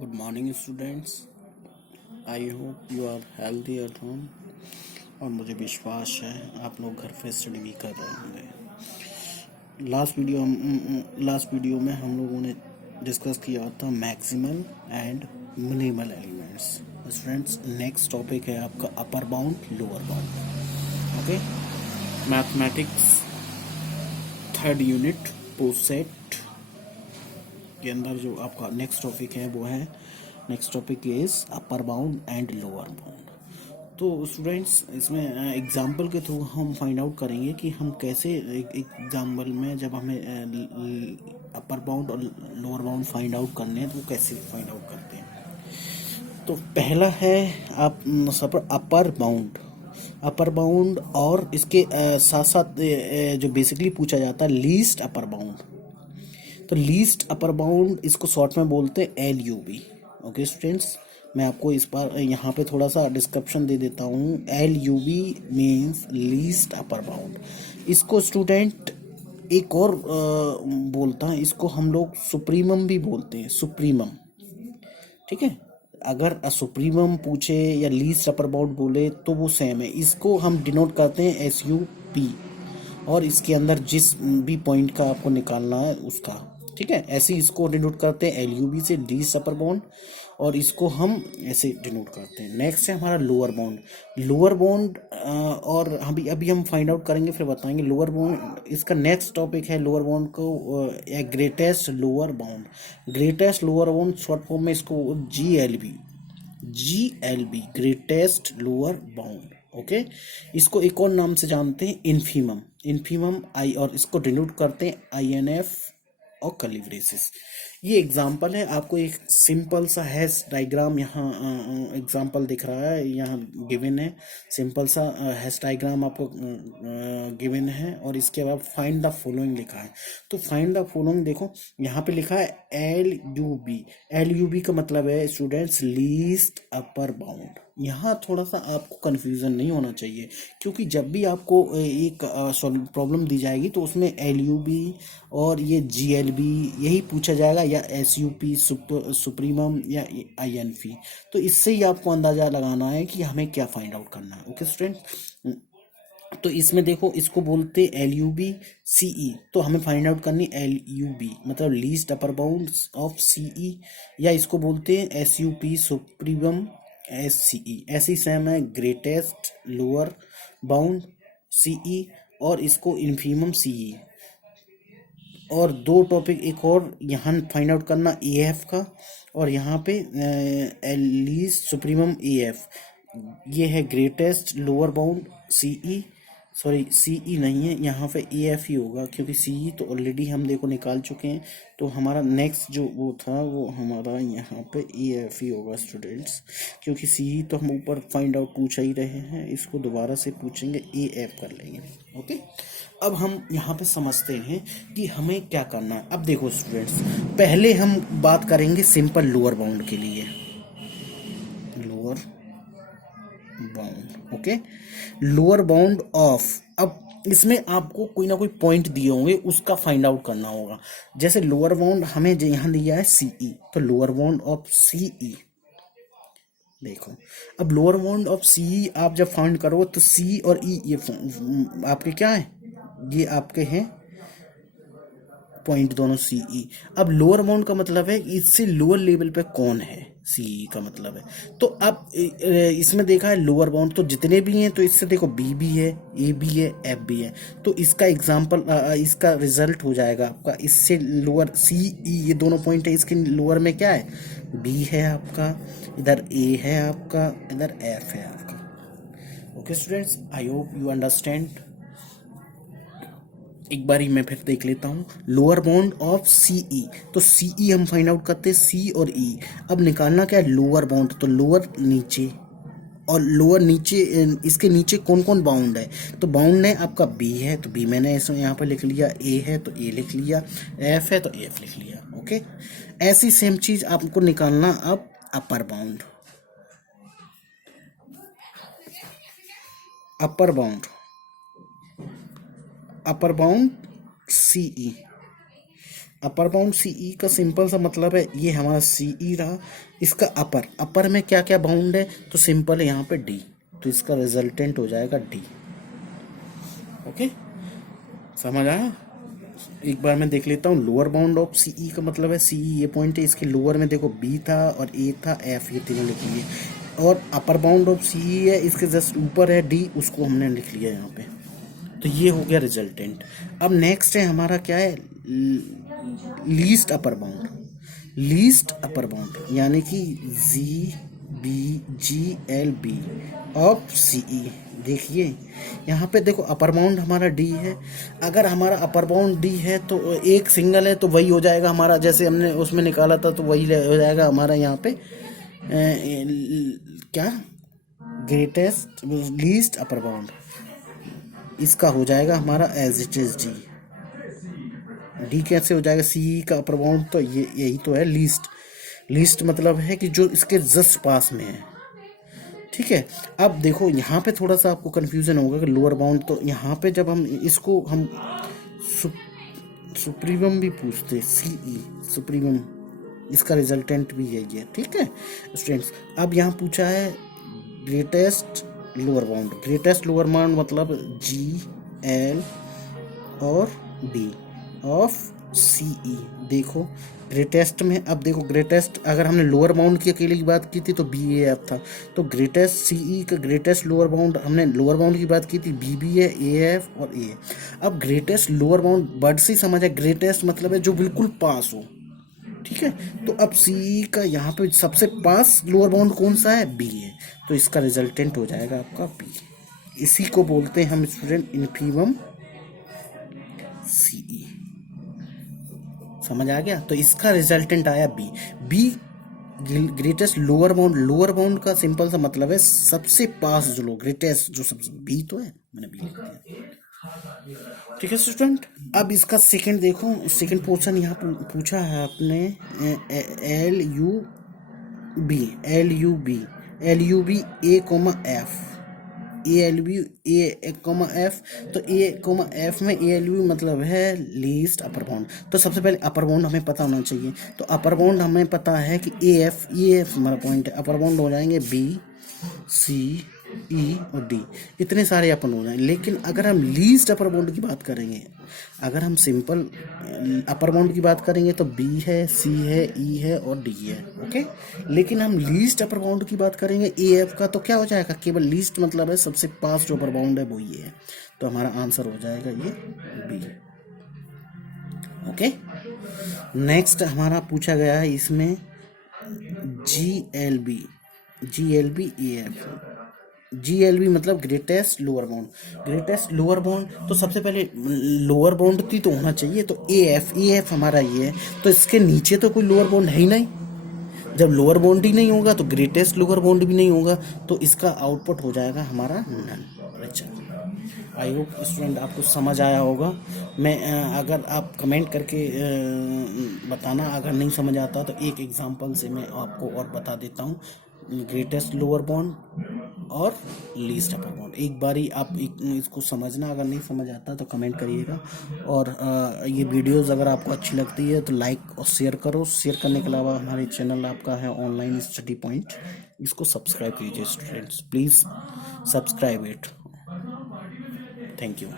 Good morning students. I hope you are healthy at home. और मुझे विश्वास है आप लोग घर पे स्टडी भी कर रहे होंगे। लास्ट वीडियो में हम लोगों ने डिस्कस किया था maximal and minimal elements. Students next topic है आपका upper bound lower bound. Okay, mathematics third unit post set के अंदर जो आपका नेक्स्ट टॉपिक है वो है next topic is upper bound and lower bound. तो स्टूडेंट्स इसमें एग्जांपल के थ्रू हम फाइंड आउट करेंगे कि हम कैसे एक एग्जांपल में जब हमें अपर बाउंड और लोअर बाउंड फाइंड आउट करने हैं तो वो कैसे फाइंड आउट करते हैं। तो पहला है आप अपर बाउंड और इसके साथ साथ जो बेसिकली पूछा जाता है लीस्ट अपर बाउंड। तो लीस्ट अपर बाउंड इसको शॉर्ट में बोलते हैं LUB। ओके स्टूडेंट्स, मैं आपको इस बार यहाँ पे थोड़ा सा डिस्क्रिप्शन दे देता हूँ। LUB means least upper bound. इसको स्टूडेंट एक और बोलता है, इसको हम लोग सुप्रीमम भी बोलते हैं, सुप्रीमम। ठीक है, अगर सुप्रीमम पूछे या लीस्ट अपर बाउंड बोले तो वो सेम है। इसको हम डिनोट करते हैं SUP और इसके अंदर जिस भी पॉइंट का आपको निकालना है उसका। ठीक है, ऐसे इसको डिनोट करते हैं LUB से, लीस्ट अपर बाउंड, और इसको हम ऐसे डिनोट करते हैं। नेक्स्ट है हमारा लोअर बाउंड और अभी हम फाइंड आउट करेंगे फिर बताएंगे लोअर बाउंड। इसका नेक्स्ट टॉपिक है लोअर बाउंड को greatest lower bound short form में इसको GLB greatest lower bound. Okay, इसको एक और नाम से जानते हैं इन्फीमम आई, और इसको डिनोट करते हैं INF और कैलिब्रेसिस। ये एग्जाम्पल है, आपको एक सिंपल सा हैश डायग्राम यहाँ एग्जाम्पल दिख रहा है, यहाँ गिवन है। सिंपल सा हैश डायग्राम आपको गिवन है और इसके बाद फाइंड द फॉलोइंग लिखा है। तो फाइंड द फॉलोइंग देखो, यहाँ पे लिखा है LUB का मतलब है स्टूडेंट्स लीस्ट अपर बाउंड। यहाँ थोड़ा सा आपको कंफ्यूजन नहीं होना चाहिए, क्योंकि जब भी आपको एक प्रॉब्लम दी जाएगी तो उसमें LUB और ये GLB यही पूछा जाएगा, या SUP सुप्रीमम या INF। तो इससे ही आपको अंदाजा लगाना है कि हमें क्या फाइंड आउट करना है। ओके स्टूडेंट, तो इसमें देखो इसको बोलते हैं LUB CE, तो हमें फाइंड आउट करनी LUB मतलब least upper bound of CE, या इसको बोलते हैं SUP सुप्रीमम SCE। ऐसी सेम है ग्रेटेस्ट लोअर बाउंड CE और इसको इन्फीमम CE। और दो टॉपिक एक और यहाँ फाइंड आउट करना AF का, और यहाँ पे लीस्ट सुप्रीमम AF। ये है greatest lower bound CE, sorry CE नहीं है, यहाँ पे AF ही होगा, क्योंकि CE तो ऑलरेडी हम देखो निकाल चुके हैं। तो हमारा नेक्स्ट जो वो था वो हमारा यहाँ पे AF ही होगा स्टूडेंट्स, क्योंकि CE तो हम ऊपर फाइंड आउट पूछा ही रहे हैं, इसको दोबारा से पूछेंगे, AF कर लेंगे। ओके, अब हम यहाँ पे समझते हैं कि हमें क्या करना है। अब देखो स्टूडेंट्स, पहले हम बात करेंगे सिंपल लोअर बाउंड के लिए, lower bound. Okay, lower bound of, अब इसमें आपको कोई ना कोई पॉइंट दिए होंगे, उसका फाइंड आउट करना होगा। जैसे लोअर बाउंड हमें यहाँ दिया है CE, तो लोअर बाउंड ऑफ CE देखो। अब लोअर बाउंड ऑफ CE आप जब फाइंड करो तो C और E ये आपके क्या है, ये आपके हैं पॉइंट दोनों CE। अब लोअर बाउंड का मतलब है इससे लोअर लेवल पे कौन है, CE का मतलब है। तो अब इसमें देखा है लोअर बाउंड तो जितने भी हैं, तो इससे देखो B भी है, A भी है, F भी है। तो इसका एग्जाम्पल इसका रिजल्ट हो जाएगा आपका, इससे लोअर CE ये दोनों पॉइंट है, इसके लोअर में क्या है, B है आपका, इधर A है आपका, इधर F है आपका। Okay students, I hope you understand. एक बार ही मैं फिर देख लेता हूँ, लोअर बाउंड ऑफ CE, तो CE हम फाइंड आउट करते हैं C और E। अब निकालना क्या है लोअर बाउंड, तो लोअर नीचे और लोअर नीचे, इसके नीचे कौन कौन बाउंड है, तो बाउंड है आपका B है, तो B मैंने इसमें यहाँ पर लिख लिया, A है तो A लिख लिया, F है तो F लिख लिया। ओके, ऐसी सेम चीज आपको निकालना अब upper bound, upper bound CE। Upper bound CE का सिंपल सा मतलब है, ये हमारा सीई रहा, इसका अपर में क्या क्या बाउंड है, तो सिंपल है यहाँ पे डी, तो इसका रिजल्टेंट हो जाएगा डी। ओके, समझ आया? एक बार मैं देख लेता हूँ। लोअर बाउंड ऑफ सीई का मतलब है, सीई ये पॉइंट है, इसके लोअर में देखो बी था और ए था, एफ, ये तीनों लिख लिए। और अपर बाउंड ऑफ सीई है, इसके जस्ट ऊपर है डी, उसको हमने लिख लिया यहाँ पे। तो ये हो गया रिजल्टेंट। अब नेक्स्ट है हमारा क्या है, least upper bound. Least upper bound यानी कि G B G L B of CE. देखिए यहाँ पे देखो अपर बाउंड हमारा डी है, अगर हमारा अपर बाउंड डी है तो एक सिंगल है तो वही हो जाएगा हमारा, जैसे हमने उसमें निकाला था तो वही हो जाएगा हमारा यहाँ पे क्या, ग्रेटेस्ट लीस्ट अपर बाउंड, इसका हो जाएगा हमारा as it is D. D कैसे हो जाएगा, सी का अपर बाउंड तो ये यही तो है लीस्ट। लीस्ट मतलब है कि जो इसके जस्ट पास में है। ठीक है, अब देखो यहाँ पे थोड़ा सा आपको कंफ्यूजन होगा कि लोअर बाउंड, तो यहाँ पे जब हम इसको हम सुप्रीमम भी पूछते, सीई सुप्रीमम, इसका रिजल्टेंट भी यही है। ठीक है स्टूडेंट्स, अब यहाँ पूछा है greatest lower bound. Greatest lower bound मतलब जी एल और बी ऑफ सीई। देखो ग्रेटेस्ट में, अब देखो ग्रेटेस्ट अगर हमने लोअर बाउंड की अकेले की बात की थी तो बी ए एफ था, तो ग्रेटेस्ट सीई का ग्रेटेस्ट लोअर बाउंड, हमने लोअर बाउंड की बात की थी बी बी है, ए एफ और ए। अब ग्रेटेस्ट लोअर बाउंड वर्ड से समझ है, ग्रेटेस्ट मतलब है जो बिल्कुल पास हो। ठीक है, तो अब सीई का यहाँ पे सबसे पास लोअर बाउंड कौन सा है, बी है, तो इसका रिजल्टेंट हो जाएगा आपका बी। इसी को बोलते हैं हम स्टूडेंट इन्फीमम सीई। समझ आ गया? तो इसका रिजल्टेंट आया B. B greatest lower bound, lower bound का सिंपल सा मतलब है सबसे पास जो लोग, ग्रेटेस्ट जो सबसे, बी तो है, मैंने बी लिख दिया। ठीक है स्टूडेंट, अब इसका सेकंड देखो, सेकंड पोर्शन यहाँ पूछा है आपने, L U B, L U B, L U B A comma F, A L B A comma F, तो ए कोमा एफ में ए एल बी मतलब है लीस्ट अपर बाउंड। तो सबसे पहले अपर बाउंड हमें पता होना चाहिए, तो अपर बाउंड हमें पता है कि ए एफ हमारा पॉइंट है, अपर बाउंड हो जाएंगे बी सी ई और डी, इतने सारे अपन हो जाएंगे। लेकिन अगर हम लीस्ट अपर बाउंड की बात करेंगे, अगर हम सिंपल अपर बाउंड की बात करेंगे तो बी है, सी है, ई है और डी है। ओके, लेकिन हम लीस्ट अपर बाउंड की बात करेंगे ए एफ का, तो क्या हो जाएगा, केवल लीस्ट मतलब है सबसे पास जो अपर बाउंड है वो ये है, तो हमारा आंसर हो जाएगा ये बी। ओके, नेक्स्ट हमारा पूछा गया है इसमें G L B, G L B A F. G L B मतलब greatest lower bound, greatest lower bound, तो सबसे पहले लोअर बाउंड थी तो होना चाहिए, तो ए एफ हमारा ये है, तो इसके नीचे तो कोई लोअर बाउंड है ही नहीं। जब लोअर बाउंड ही नहीं होगा तो ग्रेटेस्ट लोअर बाउंड भी नहीं होगा, तो इसका आउटपुट हो जाएगा हमारा नन। अच्छा, आई होप स्टूडेंट आपको समझ आया होगा। मैं अगर आप कमेंट करके बताना, अगर नहीं समझ आता तो एक एग्जांपल से मैं आपको और बता देता हूँ। ग्रेटेस्ट लोअर बाउंड और लीस्ट अपर बाउंड, एक बारी आप इसको समझना, अगर नहीं समझ आता तो कमेंट करिएगा। और ये वीडियोस अगर आपको अच्छी लगती है तो लाइक और शेयर करो। शेयर करने के अलावा हमारे चैनल आपका है ऑनलाइन स्टडी पॉइंट, इसको सब्सक्राइब कीजिए students, please subscribe it. Thank you.